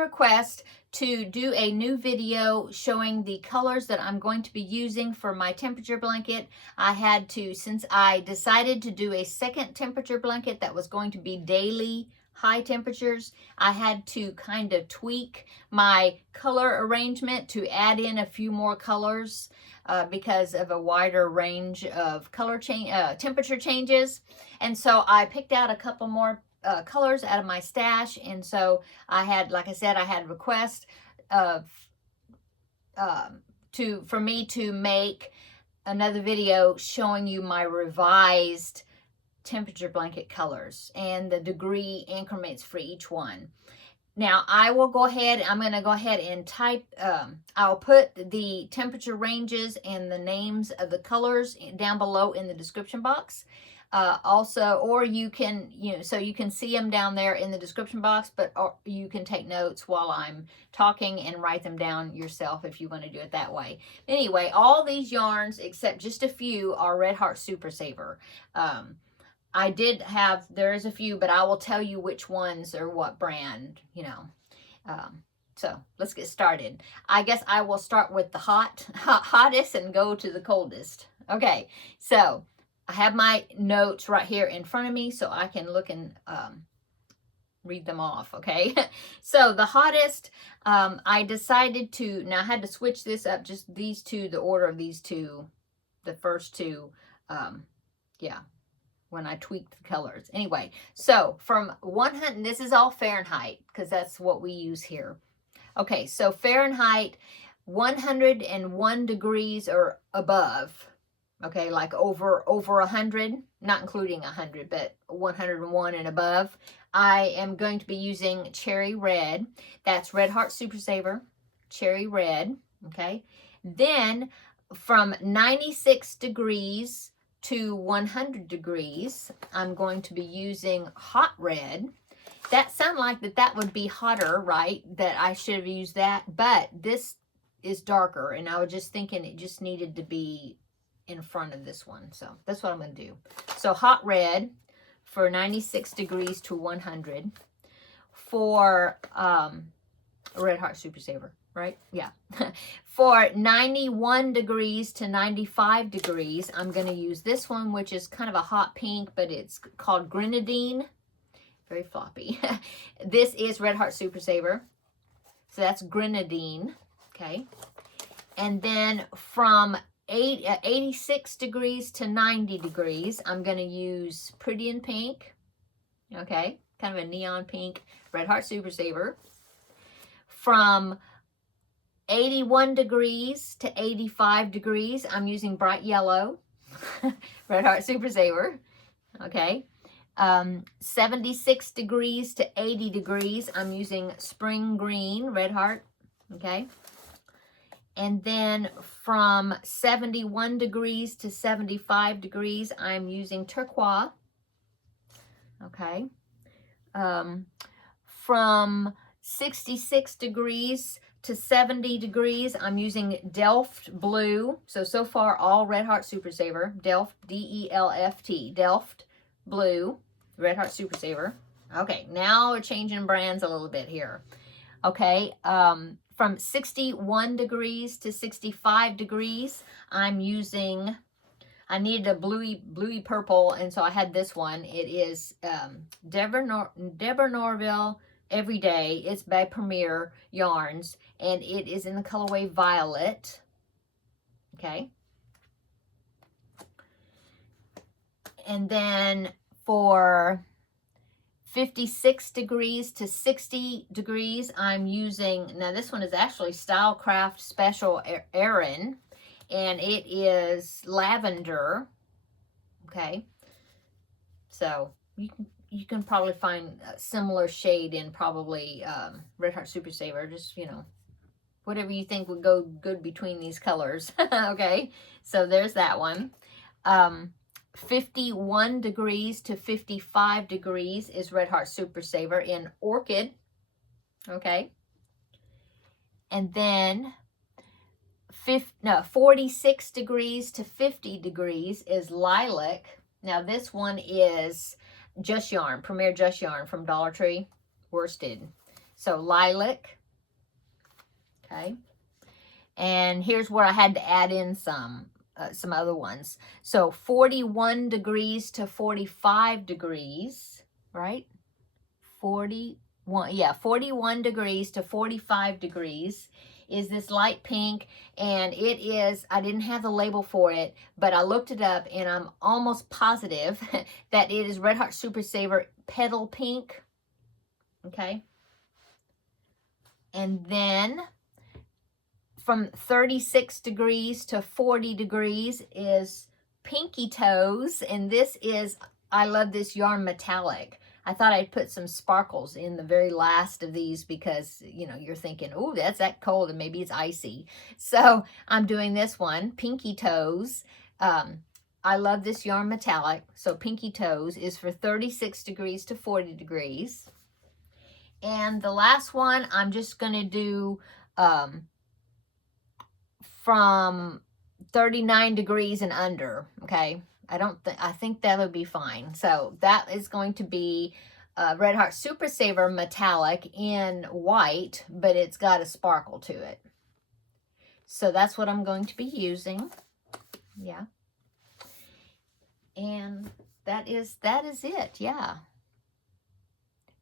request to do a new video showing the colors that I'm going to be using for my temperature blanket. I had to, since I decided to do a second temperature blanket that was going to be daily high temperatures, I had to kind of tweak my color arrangement to add in a few more colors because of a wider range of color temperature changes. And so I picked out a couple more colors out of my stash, and so I had, like I said, I had requests of for me to make another video showing you my revised temperature blanket colors and the degree increments for each one. Now I will go ahead, I'm going to go ahead and type, I'll put the temperature ranges and the names of the colors down below in the description box. Also, or you can, so you can see them down there in the description box, but you can take notes while I'm talking and write them down yourself if you want to do it that way. Anyway, all these yarns, except just a few, are Red Heart Super Saver. I did have, there is a few, but I will tell you which ones or what brand, so let's get started. I guess I will start with the hottest and go to the coldest. Okay, so I have my notes right here in front of me so I can look and read them off, okay? So the hottest, I decided to, now I had to switch this up, just these two, the order of these two, the first two, when I tweaked the colors. Anyway, so from 100, this is all Fahrenheit because that's what we use here. Okay, so Fahrenheit, 101 degrees or above. Okay, like over 100, not including 100, but 101 and above. I am going to be using Cherry Red. That's Red Heart Super Saver, Cherry Red, okay? Then from 96 degrees to 100 degrees, I'm going to be using Hot Red. That sounds like that would be hotter, right? That I should have used that, but this is darker, and I was just thinking it just needed to be in front of this one. So that's what I'm going to do. So Hot Red for 96 degrees to 100 for Red Heart Super Saver, right? Yeah. For 91 degrees to 95 degrees, I'm going to use this one, which is kind of a hot pink, but it's called Grenadine. Very floppy. This is Red Heart Super Saver. So that's Grenadine. Okay. And then from 86 degrees to 90 degrees, I'm going to use Pretty in Pink. Okay. Kind of a neon pink, Red Heart Super Saver. From 81 degrees to 85 degrees, I'm using Bright Yellow, Red Heart Super Saver. Okay. 76 degrees to 80 degrees, I'm using Spring Green, Red Heart. Okay. And then from 71 degrees to 75 degrees, I'm using Turqua. Okay. From 66 degrees to 70 degrees, I'm using Delft Blue. So far, all Red Heart Super Saver. Delft, D-E-L-F-T. Delft Blue, Red Heart Super Saver. Okay, now we're changing brands a little bit here. Okay, from 61 degrees to 65 degrees, I'm using, I needed a bluey purple, and so I had this one. It is Debra Norville Everyday. It's by Premier Yarns, and it is in the colorway Violet. Okay. And then for 56 degrees to 60 degrees, I'm using, now this one is actually Stylecraft Special Erin, and it is Lavender. Okay. So you can probably find a similar shade in probably Red Heart Super Saver. Just, whatever you think would go good between these colors. Okay, so there's that one. 51 degrees to 55 degrees is Red Heart Super Saver in Orchid. Okay. And then 46 degrees to 50 degrees is Lilac. Now this one is Just Yarn, Premier Just Yarn from Dollar Tree, worsted. So lilac, okay. And here's where I had to add in some other ones. So 41 degrees to 45 degrees, right? 41, yeah, 41 degrees to 45 degrees is this light pink, and it is, I didn't have the label for it, but I looked it up, and I'm almost positive that it is Red Heart Super Saver Petal Pink, okay? And then from 36 degrees to 40 degrees is Pinky Toes, and this is, I love this yarn metallic. I thought I'd put some sparkles in the very last of these because, you know, you're thinking, oh, that's that cold and maybe it's icy. So I'm doing this one, Pinky Toes. I love this yarn metallic. So Pinky Toes is for 36 degrees to 40 degrees. And the last one, I'm just going to do from 39 degrees and under, okay? I think that'll be fine. So that is going to be Red Heart Super Saver Metallic in white, but it's got a sparkle to it. So that's what I'm going to be using. Yeah. And that is it. Yeah.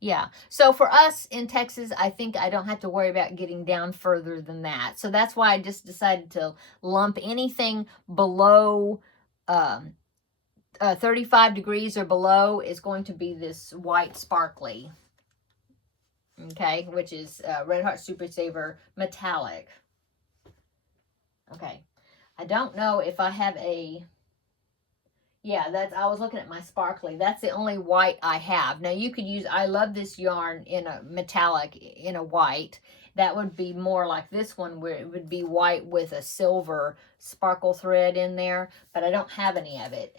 Yeah. So for us in Texas, I think I don't have to worry about getting down further than that. So that's why I just decided to lump anything below 35 degrees or below is going to be this white sparkly, okay, which is Red Heart Super Saver Metallic. Okay, I don't know if I have a, yeah, I was looking at my sparkly. That's the only white I have. Now you could use, I love this yarn in a metallic, in a white. That would be more like this one where it would be white with a silver sparkle thread in there, but I don't have any of it.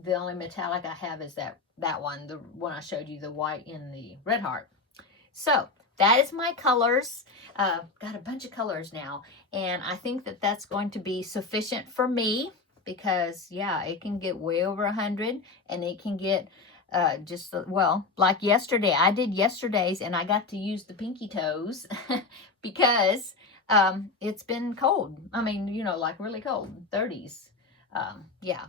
The only metallic I have is that one, the one I showed you, the white in the Red Heart. So that is my colors. Got a bunch of colors now, and I think that that's going to be sufficient for me because, yeah, it can get way over 100, and it can get just, well, like yesterday. I did yesterday's, and I got to use the Pinky Toes because it's been cold. I mean, you know, like really cold, 30s. Yeah.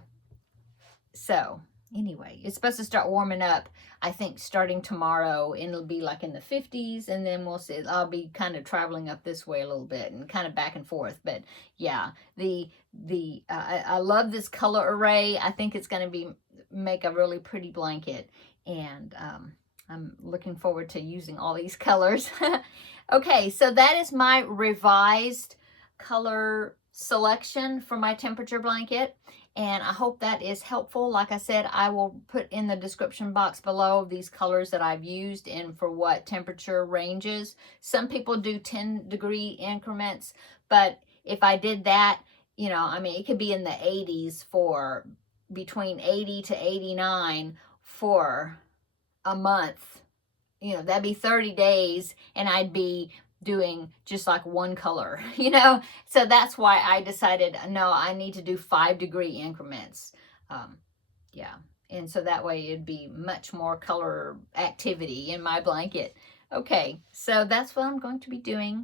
So anyway, it's supposed to start warming up, I think, starting tomorrow, and it'll be like in the 50s, and then we'll see. I'll be kind of traveling up this way a little bit and kind of back and forth. But yeah, I love this color array. I think it's going to make a really pretty blanket, and I'm looking forward to using all these colors. Okay, so that is my revised color selection for my temperature blanket, and I hope that is helpful. Like I said, I will put in the description box below these colors that I've used and for what temperature ranges. Some people do 10-degree increments, but if I did that, you know, I mean, it could be in the 80s for between 80 to 89 for a month. You know, that'd be 30 days, and I'd be doing just like one color, you know. So that's why I decided, no, I need to do 5-degree increments. Yeah, and so that way it'd be much more color activity in my blanket. Okay, so that's what I'm going to be doing.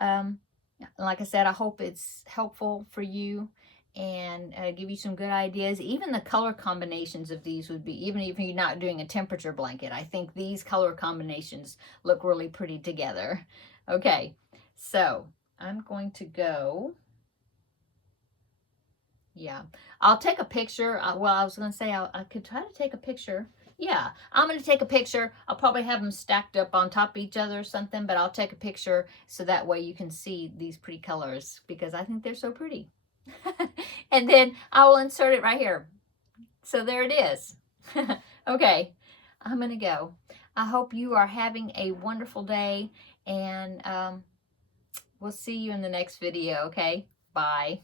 Like I said, I hope it's helpful for you and give you some good ideas. Even the color combinations of these would be, even if you're not doing a temperature blanket, I think these color combinations look really pretty together. Okay, so I'm going to go, yeah, I'll take a picture. Well, I was going to say I could try to take a picture. Yeah, I'm going to take a picture. I'll probably have them stacked up on top of each other or something, but I'll take a picture so that way you can see these pretty colors because I think they're so pretty. And then I will insert it right here. So there it is. Okay, I'm going to go. I hope you are having a wonderful day, and we'll see you in the next video, okay? Bye.